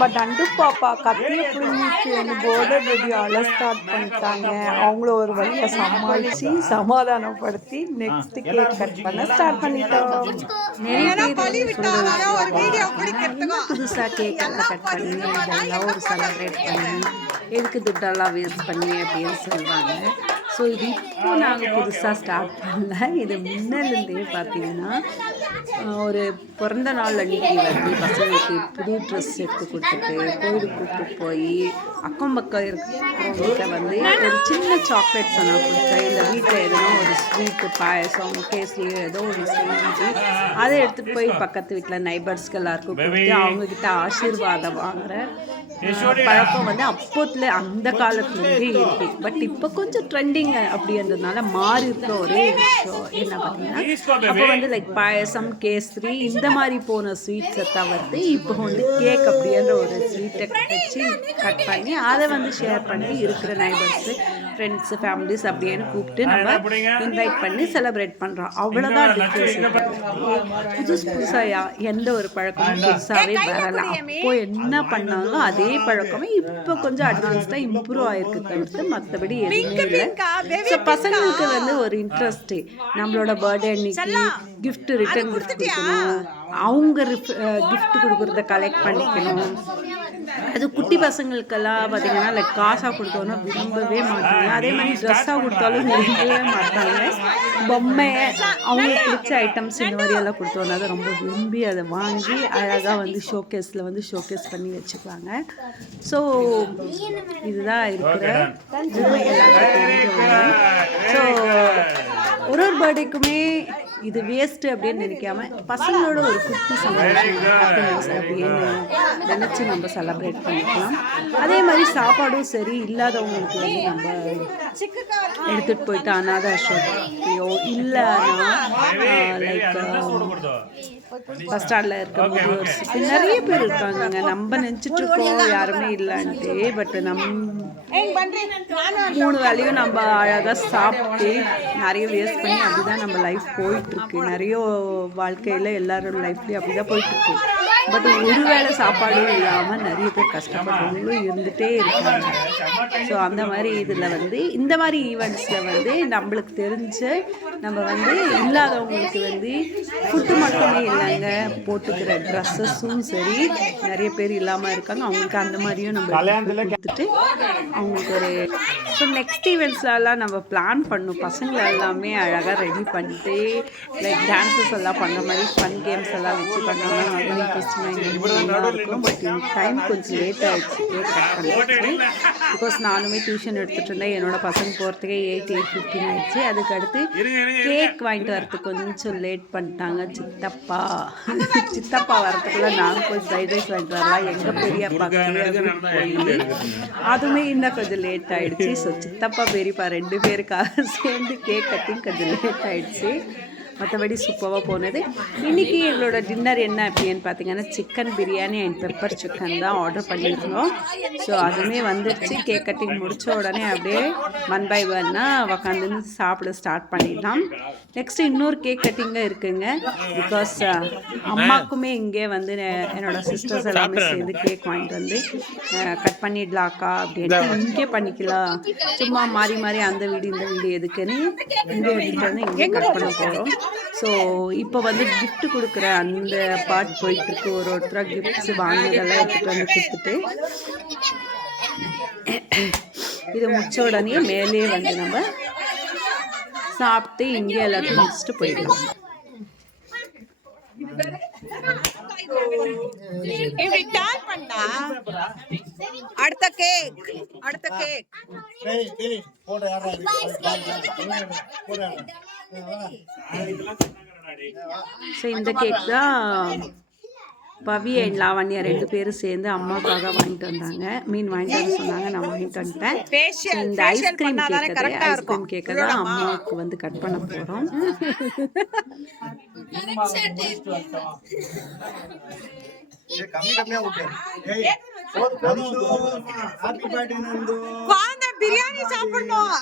But and பாப்பா கத்திய புரிஞ்சிச்சு வந்து போர்டர் ரெடி ஆள ஸ்டார்ட் பண்ணிட்டாங்க. அவங்கள ஒரு வழியை சமாளித்து சமாதானப்படுத்தி நெக்ஸ்ட் கேக் கட் பண்ண ஸ்டார்ட் பண்ணிட்டோம். நிறைய பேர் புதுசாக கேக் எல்லாம் கட் பண்ணி இதெல்லாம் ஒரு செலிப்ரேட் பண்ணி எதுக்கு துட்டெல்லாம் வேஸ்ட் பண்ணி அப்படின்னு சொல்லுவாங்க. ஸோ இது இப்போ நாங்கள் புதுசாக ஸ்டார்ட் பண்ணல. இது முன்னிலேருந்தே பார்த்தீங்கன்னா ஒரு பிறந்த நாள் அன்றைக்கி வந்து பசங்களுக்கு புது ட்ரெஸ் எடுத்து கொடுத்துட்டு கோயிலுக்கு கூப்பிட்டு போய் அக்கம் பக்கம் இருக்கிறவங்ககிட்ட வந்து ஒரு சின்ன சாக்லேட்ஸ் நான் கொடுத்தேன். இந்த வீட்டில் எதுனா ஒரு ஸ்வீட்டு பாயசம் கேசரி ஏதோ ஒன்று செஞ்சு அதை எடுத்துகிட்டு போய் பக்கத்து வீட்டில் நைபர்ஸ்க்கு எல்லாருக்கும் கொடுத்து அவங்கக்கிட்ட ஆசீர்வாதம் வாங்குகிறேன் பழக்கம் வந்து அப்போத்துல அந்த காலத்துலேருந்தே இருக்குது. பட் இப்போ கொஞ்சம் ட்ரெண்டிங் அப்படின்றதுனால மாறி இருக்க ஒரே விஷயம் என்ன பார்த்தீங்கன்னா அப்போ வந்து லைக் பாயசம் கேசரி இந்த மாதிரி போன ஸ்வீட்ஸை தவிர்த்து இப்போ வந்து கேக் அப்படின்ற ஒரு ஸ்வீட்டை வச்சு கட் பண்ணி அதை வந்து ஷேர் பண்ணி இருக்கிற நைபர்ஸு ஃப்ரெண்ட்ஸு ஃபேமிலிஸ் அப்படின்னு கூப்பிட்டு நம்ம இன்வைட் பண்ணி செலிப்ரேட் பண்ணுறோம். அவ்வளோதான் டிஃப்ரென்ஸ். புதுசாக எந்த ஒரு பழக்கமும் புதுசாகவே வரலாம். அப்போது என்ன பண்ணாலும் அதே பழக்கமே இப்போ கொஞ்சம் அட்வான்ஸ்டாக இம்ப்ரூவ் ஆகிருக்கு தவிர்த்து மற்றபடி எதுவுமே இல்லை. ஸோ பசங்களுக்கு வந்து ஒரு இன்ட்ரெஸ்ட்டு நம்மளோட பர்த்டே அன்னைக்கு கிஃப்ட் ரிட்டர்ன் கிஃப்ட் கொடுக்கணும், அவங்க கிஃப்ட் கொடுக்குறத கலெக்ட் பண்ணிக்கணும். அது குட்டி பசங்களுக்கெல்லாம் பார்த்தீங்கன்னா லைக் காசாக கொடுத்தோன்னா விரும்பவே மாட்டாங்க. அதே மாதிரி ட்ரெஸ்ஸாக கொடுத்தாலும் விரும்பவே மாட்டாங்க. பொம்மை அவங்களுக்கு பிடிச்ச ஐட்டம்ஸ் இந்த மாதிரியெல்லாம் கொடுத்தோன்னா அதை ரொம்ப விரும்பி அதை வாங்கி அழகாக வந்து ஷோகேஸில் வந்து ஷோகேஸ் பண்ணி வச்சுக்குவாங்க. ஸோ இதுதான் இருக்கிற எல்லாருக்கும் தெரிஞ்சவங்க. ஸோ ஒரு பர்த்டேக்குமே இது வேஸ்ட்டு அப்படின்னு நினைக்காம பசங்களோட ஒரு குட்டி சந்தோஷம் ஹாப்பினஸ் அப்படின்னு நினச்சி நம்ம செலிப்ரேட் பண்ணிக்கலாம். அதே மாதிரி சாப்பாடும் சரி இல்லாதவங்களுக்கு வந்து நம்ம எடுத்துகிட்டு போயிட்டு அனாதை ஆசிரமத்தையோ இல்லைன்னா லைக் பஸ் ஸ்டாண்டில் இருக்க முதியோர்ஸ் நிறைய பேர் இருக்காங்க. நம்ம நினச்சிட்டு இருக்கோம் யாருமே இல்லைன்ட்டு. பட் 3 வேளையும் நம்ம அழகாக சாப்பிட்டு நிறைய வேஸ்ட் பண்ணி அப்படிதான் நம்ம லைஃப் போயிட்டுருக்கு. நிறைய வாழ்க்கையில் எல்லாரோட லைஃப்லேயும் அப்படி தான் போயிட்டுருக்கு. பட் ஒரு வேளை சாப்பாடும் இல்லாமல் நிறைய பேர் கஷ்டப்படுறவங்களும் இருந்துகிட்டே இருக்காங்க. ஸோ அந்த மாதிரி இதில் வந்து இந்த மாதிரி ஈவெண்ட்ஸில் வந்து நம்மளுக்கு தெரிஞ்ச நம்ம வந்து இல்லாதவங்களுக்கு வந்து ஃபுட்டு மட்டுமே இல்லைங்க, போட்டுக்கிற ட்ரெஸ்ஸஸும் சரி நிறைய பேர் இல்லாமல் இருக்காங்க. அவங்களுக்கு அந்த மாதிரியும் நம்ம கொடுத்துட்டு அவங்களுக்கு ஒரு ஸோ நெக்ஸ்ட் ஈவெண்ட்ஸ்லாம் நம்ம பிளான் பண்ணணும். பசங்களை எல்லாமே அழகாக ரெடி பண்ணிட்டு லைக் டான்ஸஸ் எல்லாம் பண்ணுற மாதிரி ஃபன் கேம்ஸ் எல்லாம் வச்சு பண்ணோம்னா நல்லா இன்ட்ரெஸ்டிங்காக இருக்கும். பட் டைம் கொஞ்சம் லேட் ஆகிடுச்சு கேக் கட் பண்ணிடுச்சு. பிகாஸ் நானுமே டியூஷன் எடுத்துகிட்டு இருந்தேன். என்னோட பசங்க போகிறதுக்கே 8:15 ஆகிடுச்சு. அதுக்கு அடுத்து கேக் வாங்கிட்டு வரத்துக்கு கொஞ்சம் லேட் பண்ணிட்டாங்க. சித்தப்பா வரத்துக்குள்ள நாங்கள் போய் ஃப்ரைட் ரைஸ் வாங்கிட்டு வரலாம் எங்கள் பெரியப்பாக்கு போய் அதுவுமே இன்னும் கொஞ்சம் லேட் ஆகிடுச்சு. ஸோ சித்தப்பா பெரியப்பா 2 பேருக்காக சேர்ந்து கேக் கட்டிங் கொஞ்சம் லேட் ஆகிடுச்சு. மற்றபடி சூப்பராக போனது. இன்றைக்கி எங்களோட டின்னர் என்ன அப்படின்னு பார்த்தீங்கன்னா chicken biryani and pepper chicken தான் ஆர்டர் பண்ணியிருந்தோம். ஸோ அதுவுமே வந்துடுச்சு. கேக் கட்டிங் முடித்த உடனே அப்படியே 1 by 1 உக்காந்து சாப்பிட ஸ்டார்ட் பண்ணிடலாம். நெக்ஸ்ட்டு இன்னொரு கேக் கட்டிங்காக இருக்குங்க. பிகாஸ் அம்மாவுக்குமே இங்கே வந்து என்னோடய சிஸ்டர்ஸ் எல்லாமே சேர்ந்து கேக் வாங்கிட்டு வந்து கட் பண்ணிடலாக்கா அப்படின்ட்டு இங்கே பண்ணிக்கலாம். சும்மா மாறி மாறி அந்த வீடு இந்த வீடு எதுக்குன்னு இங்கே எடுத்துகிட்டு வந்து இங்கே கட் பண்ண போகிறோம். ஸோ இப்போ வந்து கிஃப்ட் கொடுக்குற அந்த பார்ட் போயிட்டுருக்கு. ஒருத்தராக கிஃப்ட்ஸ் வாங்கினதெல்லாம் எடுத்துகிட்டு வந்து கொடுத்துட்டு இதை முடிச்ச உடனே மேலே வந்து நம்ம சாப்பிட்டு இங்கே எல்லாத்தையும் முடிச்சுட்டு போயிடுவோம். அடுத்த கேக் ஸோ இந்த கேக் தான் பவி அண்ட் லாவண்யா 2 பேரும் சேர்ந்து அம்மாவுக்காக வாங்கிட்டு வந்தாங்க. வாங்கிட்டு வந்து சொன்னாங்க, நான் வாங்கிட்டு வந்துட்டேன். இந்த ஐஸ்கிரீம் கேக்கை தான் அம்மாவுக்கு வந்து கட் பண்ண போகிறோம். பிரியாணி சாப்பிடணும்.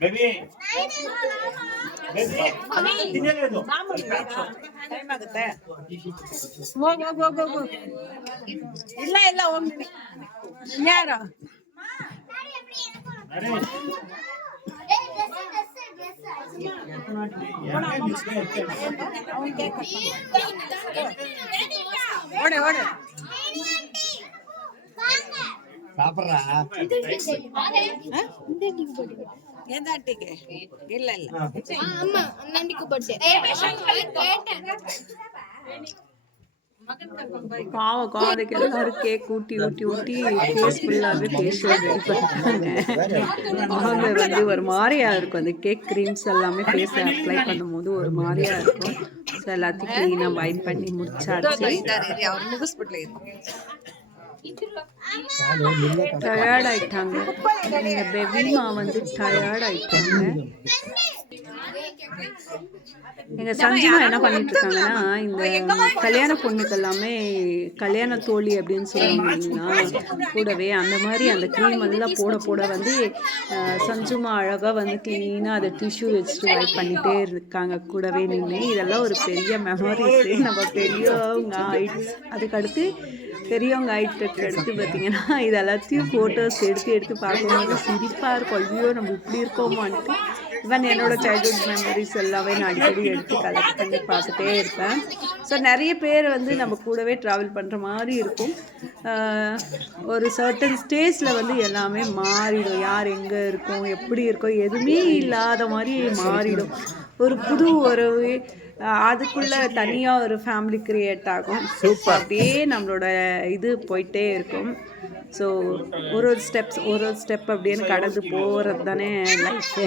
ಬೇಬಿ ತಿನ್ನಲೇದು ಟೈಮ್ ಆಗುತ್ತೆ. ಹೋಗು. ಇಲ್ಲ ಹೋಗ್ತೀನಿ. ಯಾರು ஓடு சாப்பிட்றா ஏதாட்டிக்கு இல்ல பாவம் குழந்தைக்கு எல்லாரும் கேக் ஊட்டி ஃபேஸ் ஃபுல்லாகவே ஃபேஷியல் ரெடி பண்ணிட்டாங்க. அவங்க வந்து ஒரு மாதிரியா இருக்கும், அந்த கேக் க்ரீம்ஸ் எல்லாமே ஃபேஸில் அப்ளை பண்ணும்போது ஒரு மாதிரியா இருக்கும். ஸோ எல்லாத்தையும் க்ளீனாக வைப் பண்ணி முடிச்சாச்சு. டயர்ட் ஆயிட்டாங்க. எங்கள் பெபிமா வந்து டயர்ட் ஆயிட்டாங்க. எங்கள் சஞ்சிமா என்ன பண்ணிட்டு இருக்காங்கன்னா, இந்த கல்யாண பொண்ணுக்கு எல்லாமே கல்யாண தோழி அப்படின்னு சொல்லுவாங்க கூடவே, அந்த மாதிரி அந்த க்ரீம் எல்லாம் போட வந்து சஞ்சுமா அழகாக வந்து க்ளீனாக அதை டிஷ்யூ வச்சுட்டு வைப் பண்ணிகிட்டே இருக்காங்க கூடவே நின்று. இதெல்லாம் ஒரு பெரிய மெமரிஸு. நம்ம பெரியவங்க அதுக்கடுத்து பெரியவங்க ஆகிட்டதுக்கு அடுத்து பார்த்திங்கன்னா இது எல்லாத்தையும் ஃபோட்டோஸ் எடுத்து பார்க்கும்போது சிரிப்பாக இருக்கும். ஐயோ நம்ம இப்படி இருக்கோமான்ட்டு. ஈவன் என்னோடய சைல்ட்ஹுட் மெமரிஸ் எல்லாமே நான் அடிக்கடி எடுத்து கலெக்ட் பண்ணி பார்த்துட்டே இருப்பேன். ஸோ நிறைய பேர் வந்து நம்ம கூடவே ட்ராவல் பண்ணுற மாதிரி இருக்கும். ஒரு சர்டன் ஸ்டேஜில் வந்து எல்லாமே மாறிடும். யார் எங்கே இருக்கோம், எப்படி இருக்கோம், எதுவுமே இல்லாத மாதிரி மாறிடும். ஒரு புது உறவு, அதுக்குள்ளே தனியாக ஒரு ஃபேமிலி க்ரியேட் ஆகும். அப்படியே நம்மளோட இது போயிட்டே இருக்கும். ஸோ ஒரு ஸ்டெப் அப்படின்னு கடந்து போகிறது தானே லைஃபே.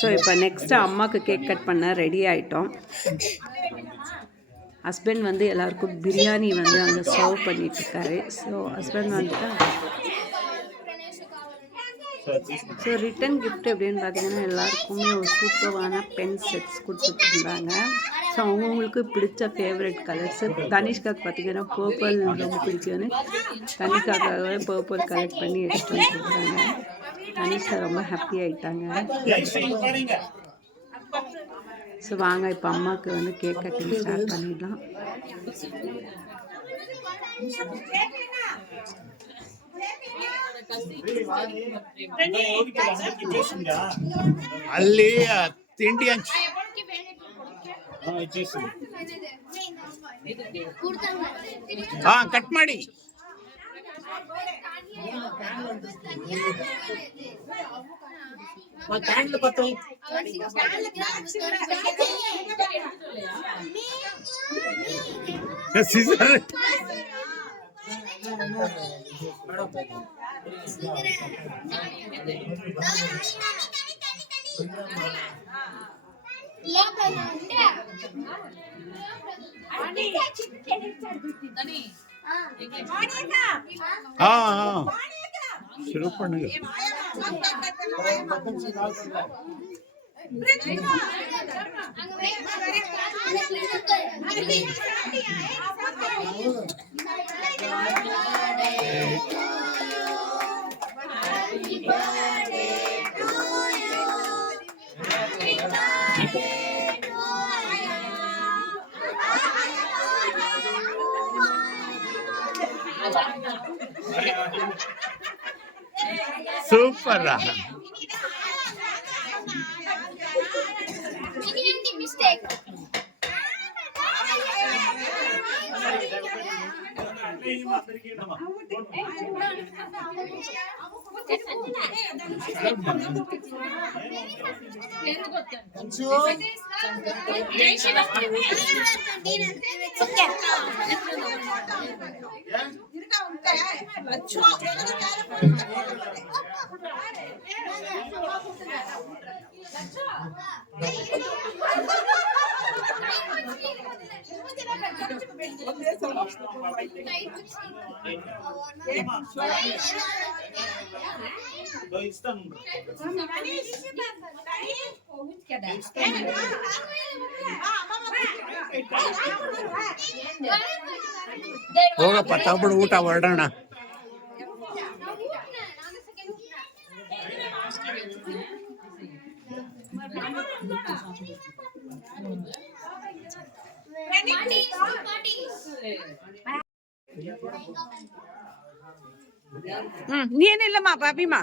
ஸோ இப்போ நெக்ஸ்ட்டு அம்மாவுக்கு கேக் கட் பண்ண ரெடி ஆகிட்டோம். ஹஸ்பண்ட் வந்து எல்லாருக்கும் பிரியாணி வந்து அங்கே சர்வ் பண்ணிட்டுருக்காரு. ஸோ ஹஸ்பண்ட் வந்துட்டு ஸோ ரிட்டன் கிஃப்ட் அப்படின்னு பார்த்தீங்கன்னா எல்லாருக்குமே ஒரு சூப்பரான பென் செட்ஸ் கொடுத்துட்ருந்தாங்க. ஸோ அவங்கவுங்களுக்கு பிடிச்ச ஃபேவரட் கலர்ஸு. தனிஷ்காக்கு பார்த்தீங்கன்னா பர்பிள் ரொம்ப பிடிக்கும்னு தனிஷ்காக்காகவே பர்பிள் கலெக்ட் பண்ணி எடுத்துகிட்டு வந்துருக்காங்க. தனிஷ்கா ரொம்ப ஹாப்பி ஆகிட்டாங்க. ஸோ வாங்க இப்போ அம்மாவுக்கு வந்து கேக் கட்டிங் ஸ்டார்ட் பண்ணிடலாம். ಅಲ್ಲಿ ತಿಂಡಿ ಹಂಚಿ ಕಟ್ ಮಾಡಿ. शुरू பண்ணுங்க. சூப்பர். ಹೋಗಪ್ಪ ತಗೊಂಡು ಊಟ ಹೊರಡೋಣ. ನೀನಿಲ್ಲಮ್ಮ ಬಾಬಿಮ್ಮ.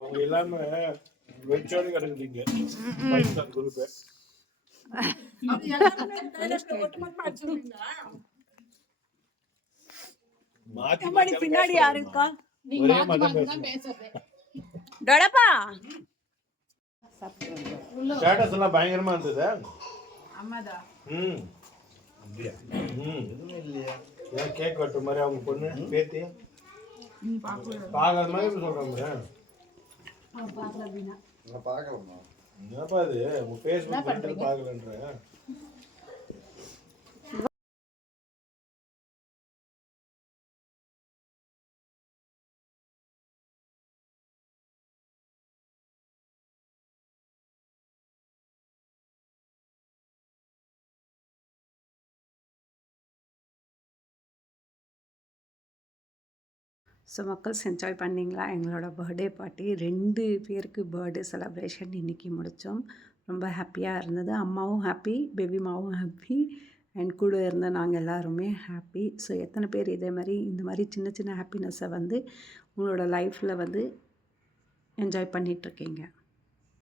அவங்க எல்லாமே வெச்சோடு கிடக்குறீங்க 5 ஸ்டார் குரூப். பின்னாடி யாரு இருக்கா? ஒரே மாதிரி பேசுறேன். டடப்பா ஸ்டேட்டஸ் எல்லாம் பயங்கரமா இருந்தது. ஏன் கேக் வெட்டுற மாதிரி அவங்க பொண்ணு பேத்தி பார்க்காத மாதிரி சொல்றாங்க. என்னப்பா இது உங்க ஃபேஸ்புக் பார்க்கலன்ற. ஸோ மக்கள்ஸ் என்ஜாய் பண்ணிங்களா? எங்களோட பர்த்டே பார்ட்டி 2 பேருக்கு பர்த்டே செலப்ரேஷன் இன்றைக்கி முடித்தோம். ரொம்ப ஹாப்பியாக இருந்தது. அம்மாவும் ஹாப்பி, பேபிமாவும் ஹாப்பி, அண்ட் கூட இருந்த நாங்கள் எல்லாருமே ஹாப்பி. ஸோ எத்தனை பேர் இதே மாதிரி இந்த மாதிரி சின்ன சின்ன ஹாப்பினஸ்ஸை வந்து உங்களோட லைஃப்பில் வந்து என்ஜாய் பண்ணிகிட்ருக்கீங்க?